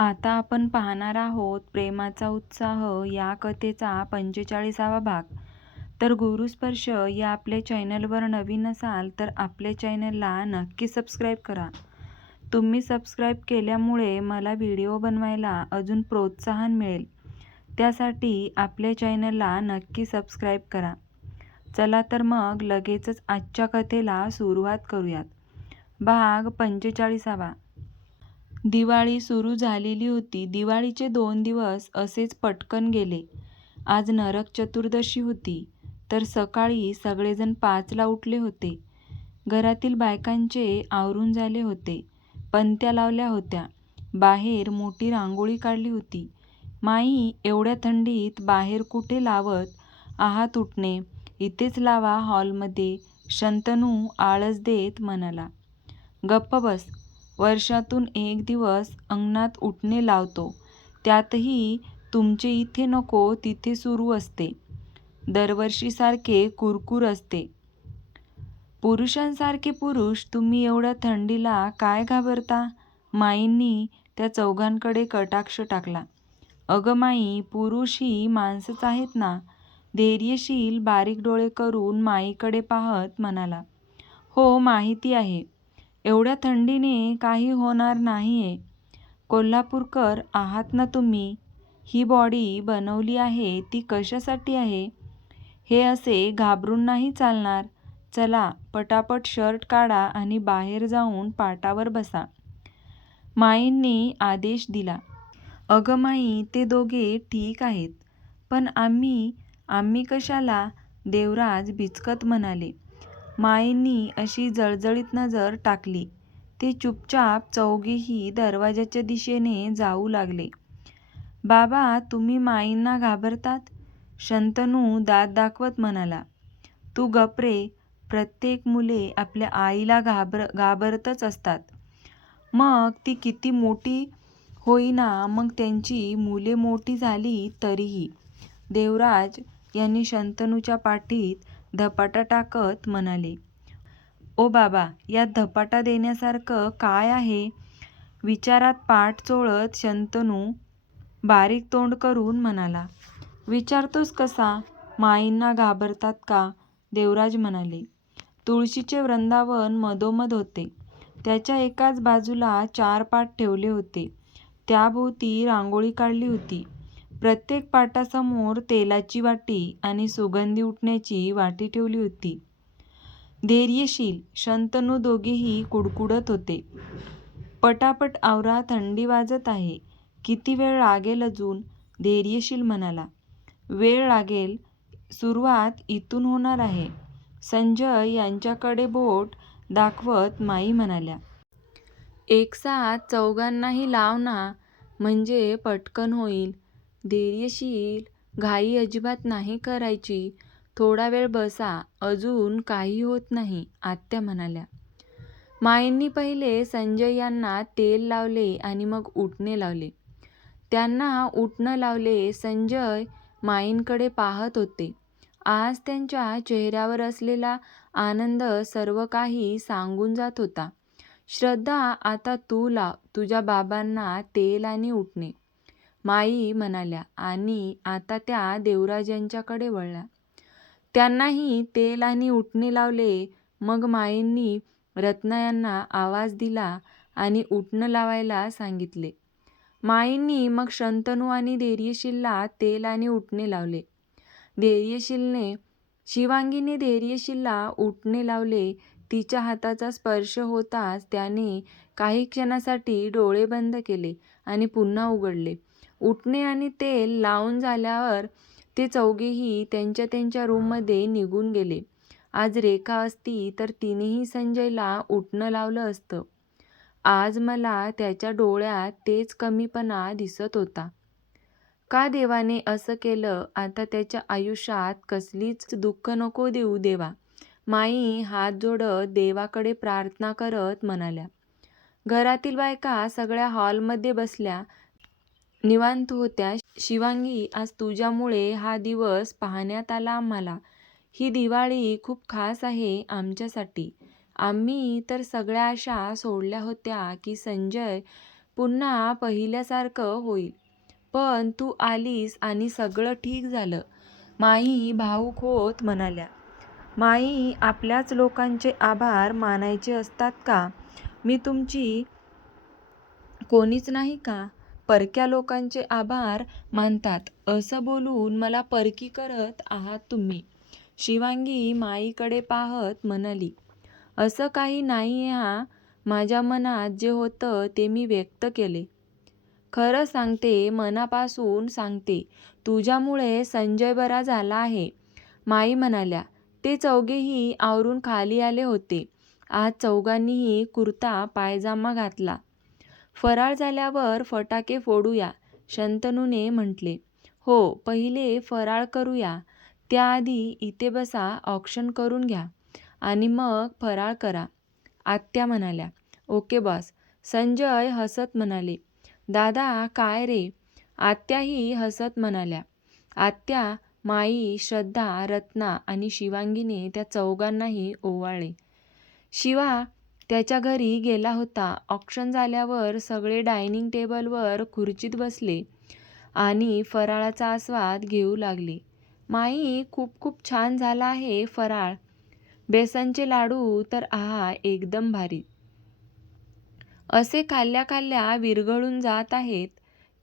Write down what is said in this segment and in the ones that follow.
आता आपण पाहणार आहोत प्रेमाचा उत्साह या कथेचा पंचेचाळीसावा भाग. तर गुरुस्पर्श या आपल्या चॅनलवर नवीन असाल तर आपल्या चॅनलला नक्की सबस्क्राईब करा. तुम्ही सबस्क्राईब केल्यामुळे मला व्हिडिओ बनवायला अजून प्रोत्साहन मिळेल. त्यासाठी आपल्या चॅनलला नक्की सबस्क्राईब करा. चला तर मग लगेचच आजच्या कथेला सुरुवात करूयात. भाग पंचेचाळीसावा. दिवाळी सुरू झालेली होती. दिवाळीचे दोन दिवस असेच पटकन गेले. आज नरक चतुर्दशी होती. तर सकाळी सगळेजण पाचला उठले होते. घरातील बायकांचे आवरून झाले होते. पंत्या लावल्या होत्या. बाहेर मोठी रांगोळी काढली होती. माई एवढ्या थंडीत बाहेर कुठे लावत आहात उठणे? इथेच लावा हॉलमध्ये. शंतनू आळस देत म्हणाला. गप्प बस. वर्षातून एक दिवस अंगणात उठणे लावतो. त्यातही तुमचे इथे नको तिथे सुरू असते. दरवर्षीसारखे कुरकुर असते. पुरुषांसारखे पुरुष तुम्ही एवढ्या थंडीला काय घाबरता? माईंनी त्या चौघांकडे कटाक्ष टाकला. अगं माई पुरुष ही माणसंच आहेत ना? धैर्यशील बारीक डोळे करून माईकडे पाहत म्हणाला. हो माहिती आहे. एवढ्या थंडीने काही होणार नाही आहे कोल्हापूरकर आहात ना तुम्ही? ही बॉडी बनवली आहे ती कशासाठी आहे? हे असे घाबरून नाही चालणार. चला पटापट शर्ट काढा आणि बाहेर जाऊन पाटावर बसा. माईंनी आदेश दिला. अगं माई ते दोघे ठीक आहेत. पण आम्ही आम्ही कशाला? देवराज बिचकत म्हणाले. माईंनी अशी जळजळीत नजर टाकली. ते चुपचाप चौघेही दरवाजाच्या दिशेने जाऊ लागले. बाबा तुम्ही माईंना घाबरतात? शंतनू दात दाखवत म्हणाला. तू गपरे प्रत्येक मुले आपल्या आईला घाबर घाबरतच असतात. मग ती किती मोठी होईना मग त्यांची मुले मोठी झाली तरीही. देवराज यांनी शंतनूच्या पाठीत धपाटा टाकत म्हणाले ओ बाबा यात धपाटा देण्यासारखं काय आहे विचारात पाठ चोळत शंतनू बारीक तोंड करून म्हणाला विचारतोस कसा? माईंना घाबरतात का देवराज म्हणाले तुळशीचे वृंदावन मधोमध होते. त्याच्या एकाच बाजूला चार पाट ठेवले होते. त्याभोवती रांगोळी काढली होती. प्रत्येक पाटासमोर तेलाची वाटी आणि सुगंधी उठण्याची वाटी ठेवली होती. धैर्यशील शंतनू दोघेही कुडकुडत होते. पटापट आवरा थंडी वाजत आहे. किती वेळ लागेल अजून? धैर्यशील म्हणाला. वेळ लागेल. सुरुवात इथून होणार आहे. संजय यांच्याकडे बोट दाखवत माई म्हणाल्या. एकसाथ चौघांनाही लाव ना. म्हणजे पटकन होईल. धैर्यशील घाई अजिबात नाही करायची. थोडा वेळ बसा अजून काही होत नाही आत्या म्हणाल्या. माईंनी पहिले संजय यांना तेल लावले आणि मग उठणे लावले. त्यांना उठणं लावले संजय माईंकडे पाहत होते. आज त्यांच्या चेहऱ्यावर असलेला आनंद सर्व काही सांगून जात होता. श्रद्धा आता तू लाव तुझ्या बाबांना तेल आणि उठणे माई म्हणाल्या आणि आता त्या देवराजांच्याकडे वळल्या. त्यांनाही तेल आणि उठणे लावले. मग माईंनी रत्ना यांना आवाज दिला आणि उठणं लावायला सांगितले. माईंनी मग शंतनू आणि धैर्यशीलला तेल आणि उठणे लावले. धैर्यशीलने शिवांगीने धैर्यशीलला उठणे लावले. तिच्या हाताचा स्पर्श होताच त्याने काही क्षणासाठी डोळे बंद केले आणि पुन्हा उघडले. उठणे आणि तेल लावून झाल्यावर ते चौघेही त्यांच्या त्यांच्या रूममध्ये निघून गेले. आज रेखा असती तर तिनेही संजयला उठणं लावलं असतं. आज मला त्याच्या डोळ्यात तेच कमीपणा दिसत होता. का देवाने असं केलं? आता त्याच्या आयुष्यात कसलीच दुःख नको देऊ देवा. माई हात जोडत देवाकडे प्रार्थना करत म्हणाल्या. घरातील बायका सगळ्या हॉलमध्ये बसल्या. निवांत होत्या. शिवांगी आज तुझ्यामुळे हा दिवस पाहण्यात आला आम्हाला. ही दिवाळी खूप खास आहे आमच्यासाठी. आम्ही तर सगळ्या आशा सोडल्या होत्या की संजय पुन्हा पहिल्यासारखं होईल. पण तू आलीस आणि सगळं ठीक झालं. माई भाऊक होत म्हणाल्या. माई आपल्याच लोकांचे आभार मानायचे असतात का? मी तुमची कोणीच नाही का? परक्या लोकांचे आभार मानतात. असं बोलून मला परकी करत आहात तुम्ही. शिवांगी माईकडे पाहत म्हणाली असं काही नाही हा. माझ्या मनात जे होतं ते मी व्यक्त केले. खरं सांगते मनापासून सांगते. तुझ्यामुळे संजय बरा झाला आहे. माई म्हणाल्या ते चौघेही आवरून खाली आले होते. आज चौघांनीही कुर्ता पायजामा घातला. फराळ झाल्यावर फटाके फोडूया शंतनूने म्हटले. हो पहिले फराळ करूया त्याआधी इथे बसा ऑक्शन करून घ्या. आणि मग फराळ करा. आत्या म्हणाल्या. ओके बॉस संजय हसत म्हणाले. दादा काय रे? आत्याही हसत म्हणाल्या. आत्या माई श्रद्धा रत्ना आणि शिवांगीने त्या चौघांनाही ओवाळले. शिवा त्याच्या घरी गेला होता. ऑक्शन झाल्यावर सगळे डायनिंग टेबलवर खुर्चीत बसले आणि फराळाचा आस्वाद घेऊ लागले. माई खूप खूप छान झाला आहे फराळ. बेसनचे लाडू तर आहा एकदम भारी. असे खाल्ल्या खाल्ल्या विरघळून जात आहेत.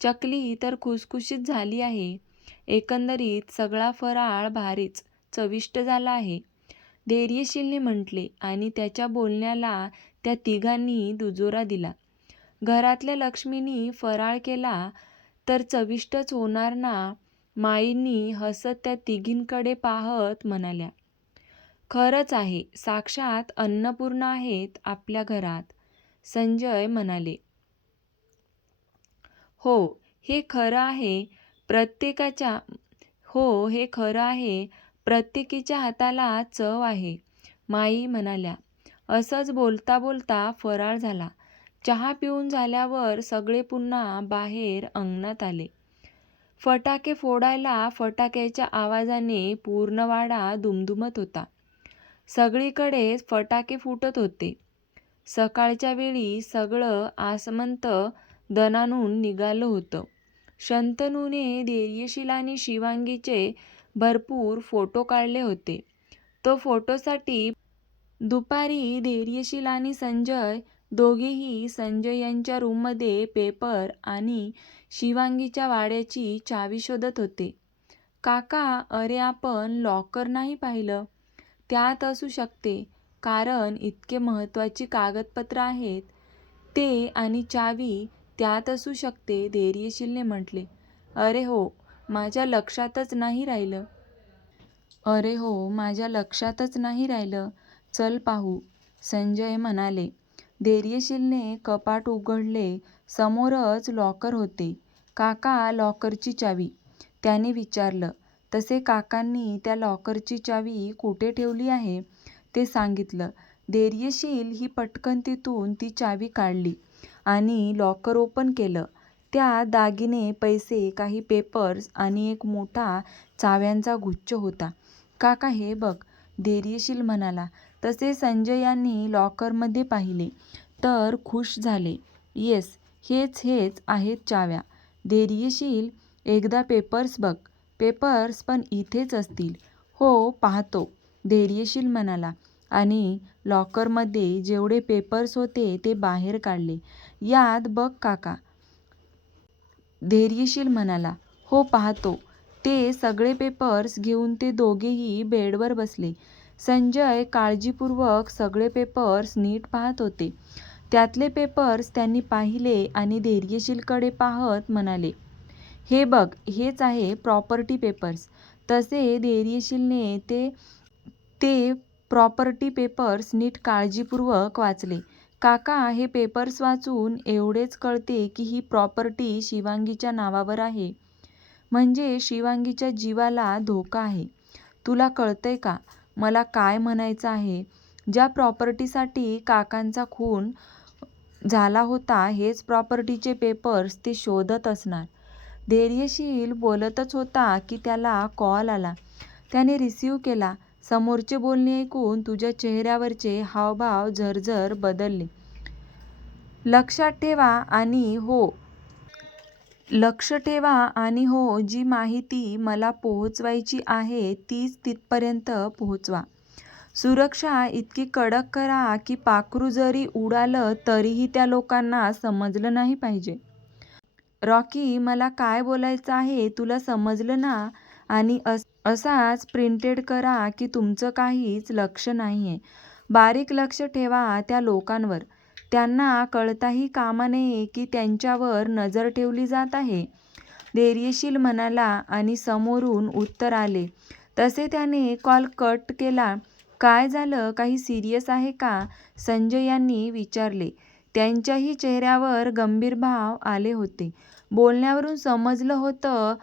चकली तर खुसखुशीत झाली आहे. एकंदरीत सगळा फराळ भारीच चविष्ट झाला आहे. धैर्यशीलने म्हटले आणि त्याच्या बोलण्याला त्या तिघांनी दुजोरा दिला. घरातल्या लक्ष्मीनी फराळ केला तर चविष्टच होणार ना? माईंनी हसत त्या तिघींकडे पाहत म्हणाल्या. खरंच आहे साक्षात अन्नपूर्णा आहेत आपल्या घरात संजय म्हणाले. हो हे खरं आहे प्रत्येकाच्या हो हे खरं आहे प्रत्येकीच्या हाताला चव आहे. माई म्हणाल्या असंच बोलता बोलता फराळ झाला. चहा पिऊन झाल्यावर सगळे पुन्हा बाहेर अंगणात आले. फटाके फोडायला फटाक्याच्या आवाजाने पूर्ण वाडा दुमदुमत होता. सगळीकडेच फटाके फुटत होते. सकाळच्या वेळी सगळं आसमंत दणानून निघालं होतं. शंतनूने धैर्यशील आणि शिवांगीचे भरपूर फोटो काढले होते. तो फोटोसाठी दुपारी धैर्यशील आणि संजय दोघेही संजय यांच्या रूममध्ये पेपर आणि शिवांगीच्या वाड्याची चावी शोधत होते. काका अरे आपण लॉकर नाही पाहिलं. त्यात असू शकते कारण इतके महत्त्वाची कागदपत्र आहेत. ते आणि चावी त्यात असू शकते धैर्यशीलने म्हटले. अरे हो माझ्या लक्षातच नाही राहिलं. अरे हो माझ्या लक्षातच नाही राहिलं. चल पाहू संजय म्हणाले. धैर्यशीलने कपाट उघडले. समोरच लॉकर होते. काका लॉकरची चावी. त्याने विचारलं तसे काकांनी त्या लॉकरची चावी कुठे ठेवली आहे? ते सांगितलं धैर्यशील ही पटकन तिथून ती चावी काढली आणि लॉकर ओपन केलं. त्यात दागिने पैसे काही पेपर्स आणि एक मोठा चाव्यांचा गुच्छ होता. काका हे बघ धैर्यशील म्हणाला. तसे संजय यांनी लॉकरमध्ये पाहिले. तर खुश झाले. येस हेच हेच आहेत चाव्या. धैर्यशील एकदा पेपर्स बघ. पेपर्स पण इथेच असतील. हो पाहतो धैर्यशील म्हणाला आणि लॉकरमध्ये जेवढे पेपर्स होते ते बाहेर काढले. यात बघ काका धैर्यशील म्हणाला हो पाहतो. ते सगळे पेपर्स घेऊन ते दोघेही बेडवर बसले. संजय काळजीपूर्वक सगळे पेपर्स नीट पाहत होते. त्यातले पेपर्स त्यांनी पाहिले आणि धैर्यशीलकडे पाहत म्हणाले हे बघ हेच आहे प्रॉपर्टी पेपर्स तसे धैर्यशीलने ते ते प्रॉपर्टी पेपर्स नीट काळजीपूर्वक वाचले. काका हे पेपर्स वाचून एवढेच कळते की ही प्रॉपर्टी शिवांगीच्या नावावर आहे. म्हणजे शिवांगीच्या जीवाला धोका आहे. तुला कळतंय का? मला काय म्हणायचं आहे? ज्या प्रॉपर्टीसाठी काकांचा खून झाला होता हेच प्रॉपर्टीचे पेपर्स ते शोधत असणार. धैर्यशील बोलतच होता की त्याला कॉल आला. त्याने रिसीव केला. समोरचे बोलणे ऐकून तुझ्या चेहऱ्यावरचे हावभाव झरझर बदलले. लक्षात ठेवा आणि हो. लक्ष ठेवा आणि हो जी माहिती मला पोहोचवायची आहे तीच तिथपर्यंत पोहोचवा. सुरक्षा इतकी कडक करा की पाखरू जरी उडालं तरीही त्या लोकांना समजलं नाही पाहिजे. रॉकी मला काय बोलायचं आहे तुला समजलं ना? आणि अस असाच प्रिंटेड करा की तुमचं काहीच लक्ष नाही आहे बारीक लक्ष ठेवा त्या लोकांवर. त्यांना कळताही कामा नये की त्यांच्यावर नजर ठेवली जात आहे. धैर्यशील म्हणाला आणि समोरून उत्तर आले. तसे त्याने कॉल कट केला. काय झालं? काही सिरियस आहे का? संजय यांनी विचारले. त्यांच्याही चेहऱ्यावर गंभीर भाव आले होते. बोलण्यावरून समजलं होतं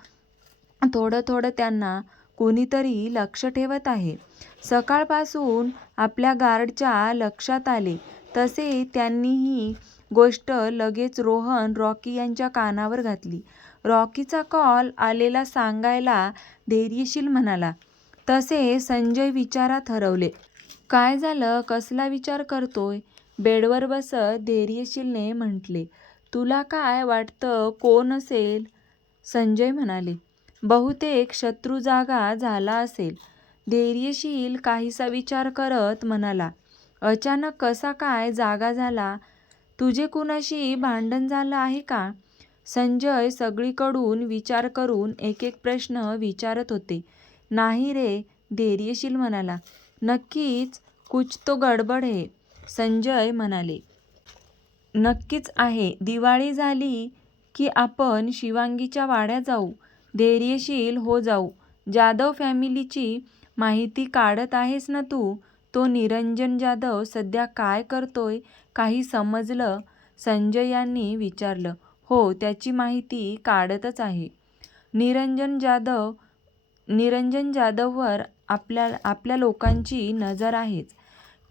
थोडं थोडं त्यांना. कोणीतरी लक्ष ठेवत आहे. सकाळपासून आपल्या गार्डच्या लक्षात आले. तसे त्यांनी ही गोष्ट लगेच रोहन रॉकी यांच्या कानावर घातली. रॉकीचा कॉल आलेला सांगायला धैर्यशील म्हणाला. तसे संजय विचारात हरवले. काय झालं? कसला विचार करतोय? बेडवर बसत धैर्यशीलने म्हटले. तुला काय वाटतं कोण असेल? संजय म्हणाले. बहुतेक शत्रू जागा झाला असेल. धैर्यशील काहीसा विचार करत म्हणाला अचानक कसा काय जागा झाला? तुझे कुणाशी भांडण झालं आहे का? संजय सगळीकडून विचार करून एक एक प्रश्न विचारत होते. नाही रे धैर्यशील म्हणाला नक्कीच कुछ तो गडबड है. संजय म्हणाले नक्कीच आहे. दिवाळी झाली की आपण शिवांगीच्या वाड्या जाऊ. धैर्यशील हो जाऊ. जाधव फॅमिलीची माहिती काढत आहेस ना तू? तो निरंजन जाधव सध्या काय करतोय? काही समजलं? संजय यांनी विचारलं. हो त्याची माहिती काढतच आहे. निरंजन जाधव निरंजन जाधववर आपल्या आपल्या लोकांची नजर आहेच.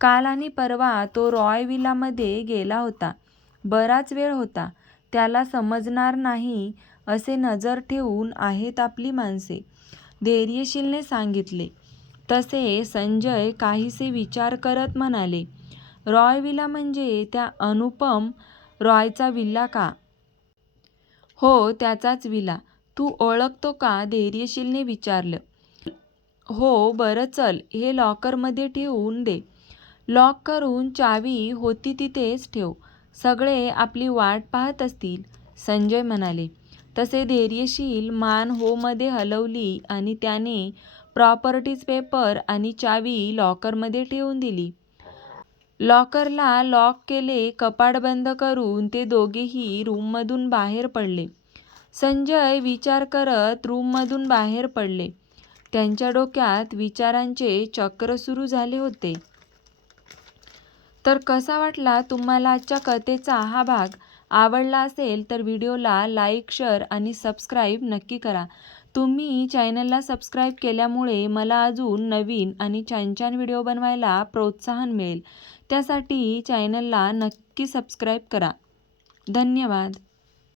काल आणि परवा तो रॉय विलामध्ये गेला होता. बराच वेळ होता. त्याला समजणार नाही असे नजर ठेवून आहेत आपली माणसे. धैर्यशीलने सांगितले. तसे संजय काहीसे विचार करत म्हणाले रॉय विला म्हणजे त्या अनुपम रॉयचा विल्ला का? हो त्याचाच विला. तू ओळखतो का? धैर्यशीलने विचारलं. हो बरं चल हे लॉकरमध्ये ठेवून दे. लॉक करून चावी होती तिथेच ठेव. सगळे आपली वाट पाहत असतील संजय म्हणाले. तसे धैर्यशील मान होमध्ये हलवली आणि त्याने प्रॉपर्टीज पेपर आणि चावी लॉकरमध्ये ठेवून दिली. लॉकरला लॉक केले कपाट बंद करून ते दोघेही रूममधून बाहेर पडले. संजय विचार करत रूममधून बाहेर पडले. त्यांच्या डोक्यात विचारांचे चक्र सुरू झाले होते. तर कसा वाटला तुम्हाला आजच्या कथेचा हा भाग? आवडला असेल तर व्हिडिओला लाईक शेअर आणि सबस्क्राईब नक्की करा. तुम्ही चॅनलला सबस्क्राईब केल्यामुळे मला अजून नवीन आणि छान छान व्हिडिओ बनवायला प्रोत्साहन मिळेल. त्यासाठी चॅनलला नक्की सबस्क्राईब करा. धन्यवाद.